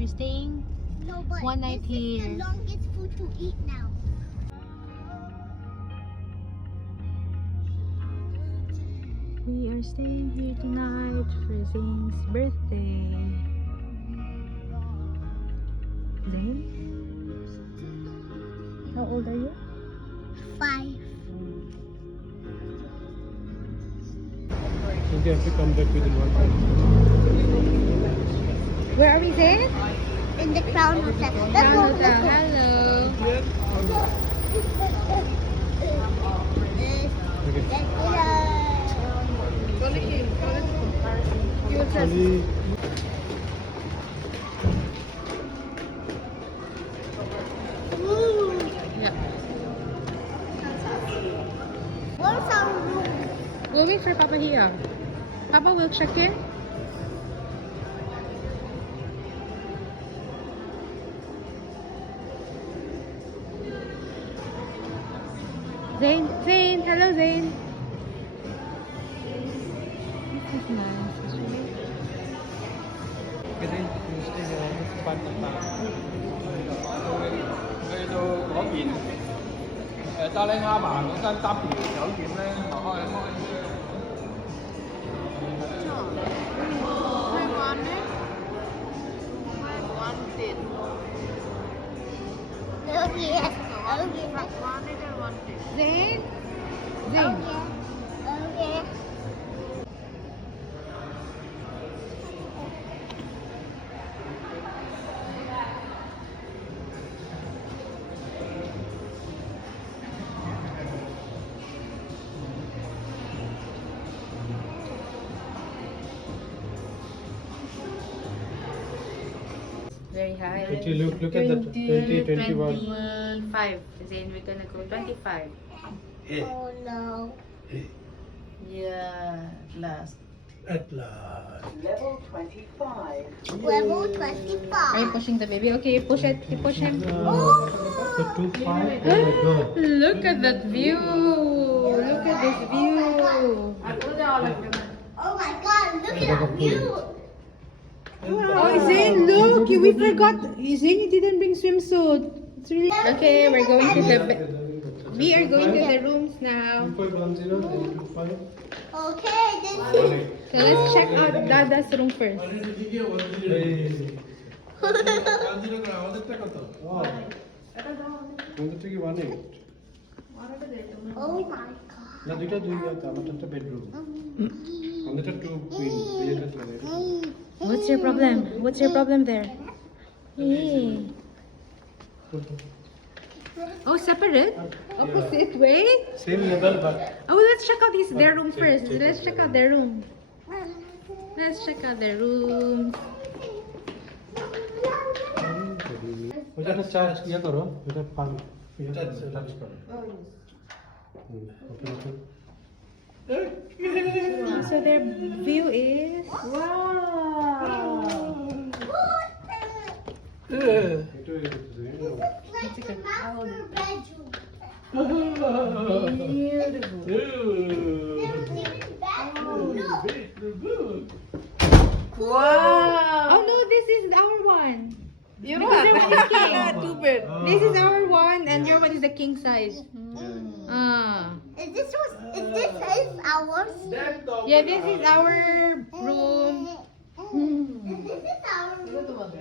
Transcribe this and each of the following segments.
We're staying No, but one night this is here. the longest food to eat now. We are staying here tonight for Zane's birthday. Zane? How old are you? 5. You have to come back within 1 hour. Where are we, Zane? In the Crown Hotel. Let's Crown go, Hotel. let's go. Hello. Ali, Yeah. Where's our room? We'll wait for Papa here. Papa will check in. Zane, Zane, hello Zane. This is nice. cái đấy cái ban tập去到嗰邊德里哈麻嗰間 W 酒店咧，開。Oh, yes. Oh, yes. Zane? Oh, Zane. yes. Oh, yes. Very high. If you look at that 20, 21. 25. Zane, we're gonna go 25. Oh, no. Yeah, last. At last. Level 25. Level Are you 25. pushing the baby? Okay, push it. You push him. So 2, 5. Oh my God. Look at that view. Look at this view. Oh, my God. Look at that view. Oh, Zane, look. We forgot. Zane, you didn't bring swimsuit. It's really... Okay, we're going to the... We are going to the rooms now. 2510, 25. Okay, this So let's check out Dada's room first. Hey. Wow. আমাদের থেকে 18 Oh, my God. না দুইটা দুই আছে আমাদের একটা bedroom আমাদেরটা 2 queen এটা চলে What's your problem? What's your problem there? Hey. Oh, separate? Opposite way? Same level but Oh, let's check out their room first. Let's check out their room. Let's check out their room. ওটা charge ইয়া করো এটা পান এটা charge করো ওকে So their view is... Wow! এটা It's like the master bedroom. Beautiful. Look. Wow! Oh no, this is our one. You know what? Two bed. This is our one, and your one is the king size. Ah. Is this ours? Yeah, this is our room. This is our room.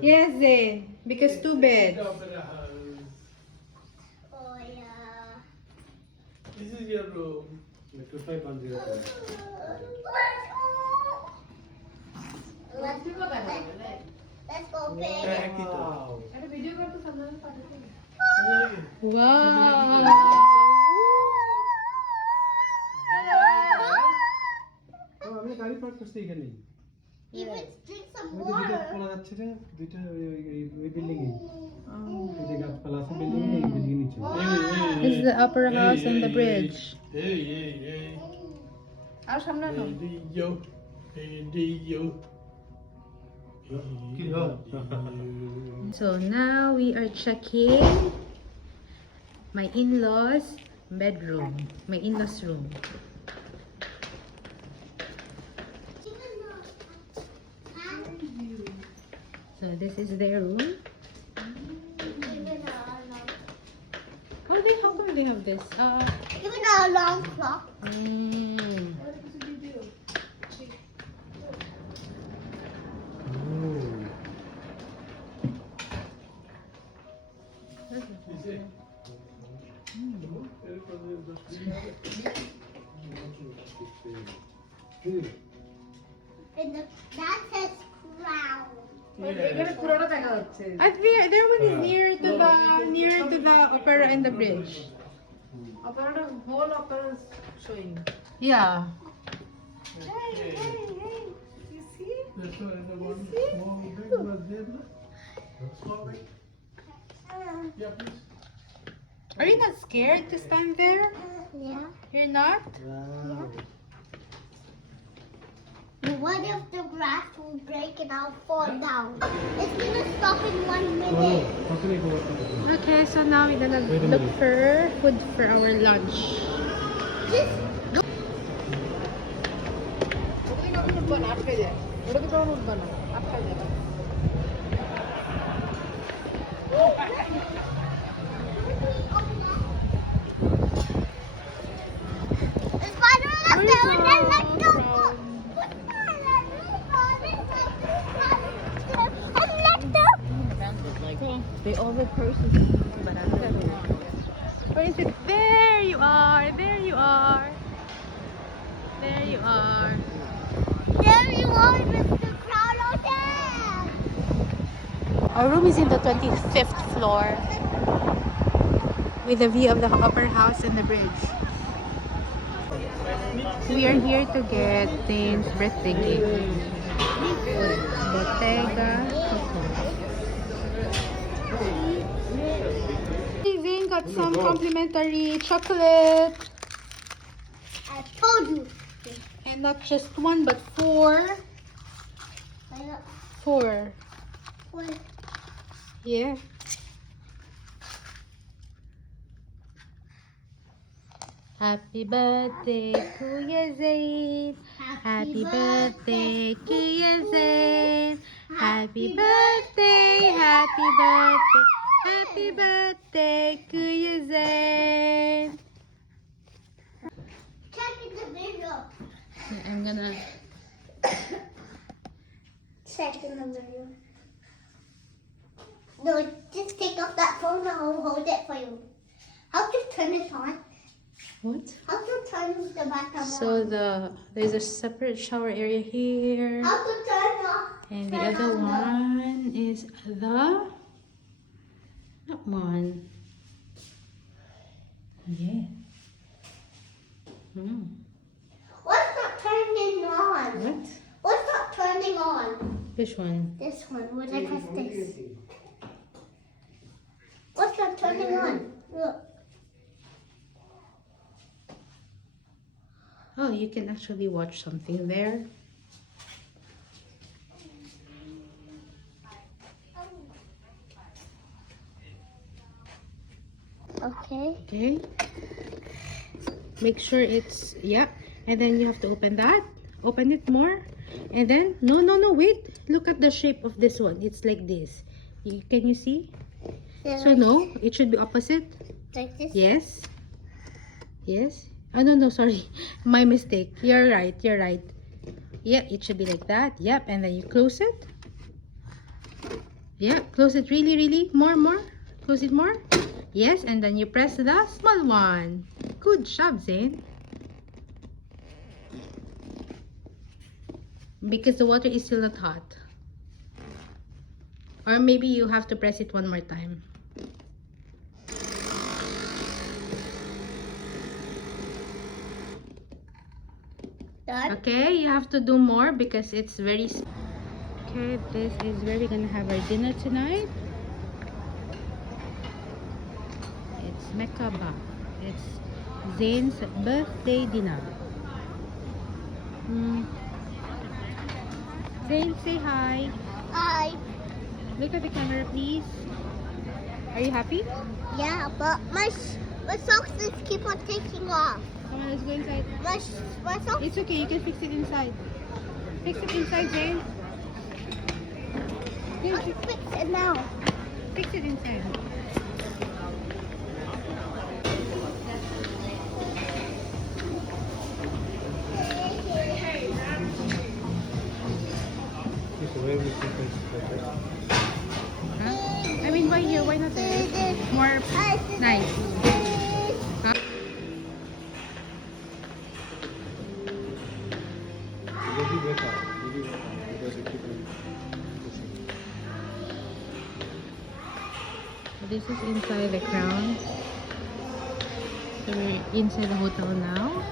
Yes, Zane. Because two beds. Oh, yeah. This is your room. 2510 Let's go play. Wow. আমি গাড়ি park করছি এখানে Even drink some ওই যে দুইটা water. খোলা যাচ্ছে না দুইটা ওই বিল্ডিং এ এই যে গাছপালা আছে বিল্ডিং এ এই বিল্ডিং নিচে This is the upper house and the bridge. এই এই আর সামনে না দিও দিও কি হলো So now we are checking my in-laws bedroom, my in-laws room. So So this is their room. Even Oh, how come they have this? a alarm clock. Mm. And that says crown. At their one is near to the opera and the bridge. Whole opera showing. Yeah. Are you not scared to stand there? Yeah. You're not? What if the grass will break and I'll fall down? It's gonna stop in 1 minute. Okay, so now we're gonna look for food for our lunch. Just Spider-Man, let go. They all the persons. Where is it? There you are! There you are! There you are! There you are, Mr. Crown Hotel. Our room is in the 25th floor with a view of the upper house and the bridge. We are here to get Zane's birthday gift. Bottega Coco. Zane got some complimentary chocolate. I told you. And not just one, but four. Four. Yeah. Happy birthday to you, Zayn. Happy birthday to you, Zayn. Happy birthday, happy birthday, happy birthday to you, Zayn. Check in the video. I'm gonna. Check in the video. No, just take off that phone and I'll hold it for you. How to turn it on? What? How to turn the bathroom So on? there's a separate shower area here, How to turn off? and the turn other on one is that one. Yeah. What's not turning on? What? What's not turning on? Which one? This one. When I press this. What's not turning on? Look. Oh, you can actually watch something there. Okay. Okay. Make sure it's, yeah. And then you have to open that. Open it more. And then, no, wait. Look at the shape of this one. It's like this. Can you see? So no, it should be opposite. Like this? Yes. Yes. Oh, no, sorry. My mistake. You're right. Yeah, it should be like that. Yep. And then you close it. Yeah, close it really. More. Close it more. Yes, and then you press the small one. Good job, Zayn. Because the water is still not hot. Or maybe you have to press it one more time. Done? Okay, you have to do more because it's very... Okay, this is where we're gonna have our dinner tonight. It's Mekaba. It's Zayn's birthday dinner. Zayn, say hi. Hi. Look at the camera, please. Are you happy? Yeah, but my socks just keep on taking off. Come on, let's go inside. My socks. It's okay, you can fix it inside. Fix it inside, Zayn. Here, I'll fix it now. fix it inside. Huh? I mean, why here? Why not there? It's more nice. Huh? This is inside the crown. So we're inside the hotel now.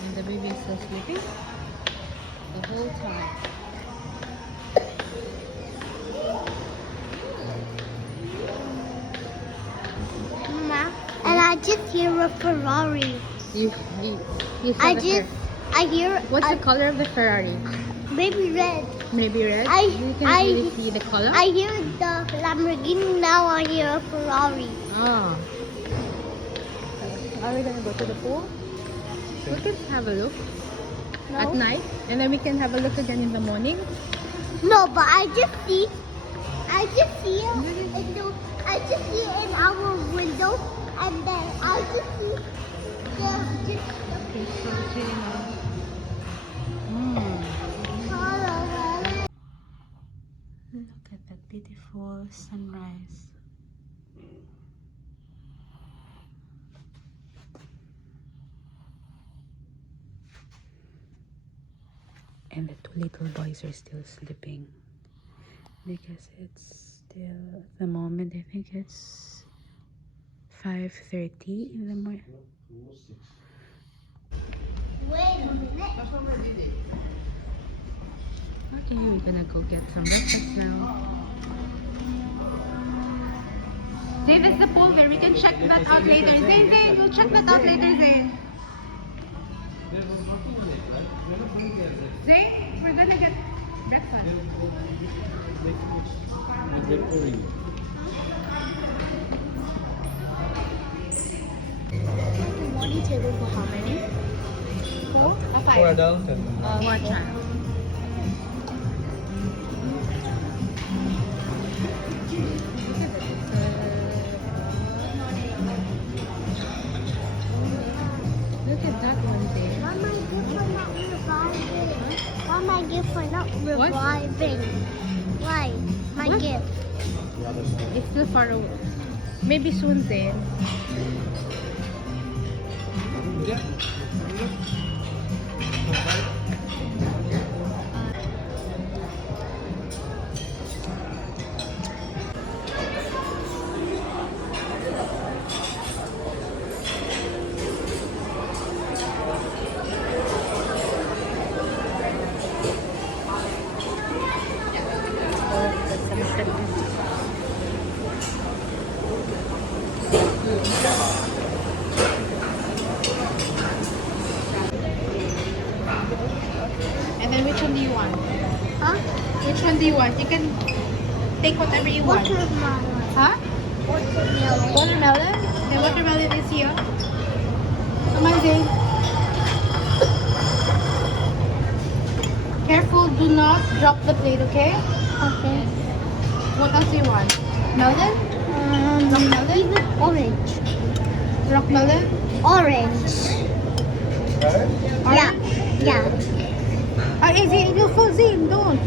And the baby is still sleeping the whole time. Mama, and I just hear a Ferrari. You saw I the just, I hear What's a the color of the Ferrari? baby red. Maybe red? I- You can I- really see the color? I hear the Lamborghini, now I hear a Ferrari. Oh. Are we gonna go to the pool? We can have a look No? at night, and then we can have a look again in the morning. No, but I just see it in the, I just see it in our window, and then I just see the Okay, so it's really nice. Look at that beautiful sunrise. And the two little boys are still sleeping because it's still at the moment, I think it's 5:30 in the morning. Wait a minute. Okay, we're gonna go get some breakfast now. Zane, that's the pool there. We can check that out later. Zane, we'll check that out later, Zane. Zane, we're gonna get breakfast. Morning table for how many? 4 or 5? 4 adults and One child. Look at that one there. Why my gift for not reviving? Why? My What? gift. It's still far away. Maybe soon then. And then which one do you want? Huh? Which one do you want? You can take whatever you want. Watermelon. Huh? Watermelon. Watermelon? The watermelon is here. Come on, Zane. Careful, do not drop the plate, okay? Okay. What else do you want? Melon? Rock melon? Even orange. Rock melon? Orange. Yeah. Yeah. Ah, Zane, you full Zane, don't.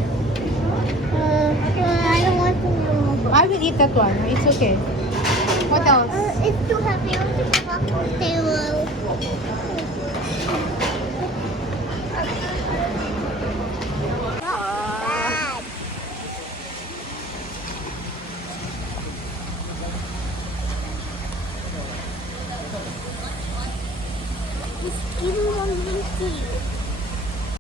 I don't want to know. I will eat that one. It's okay. What else? It's too heavy. I want to put up on the table. Bad. It's even on the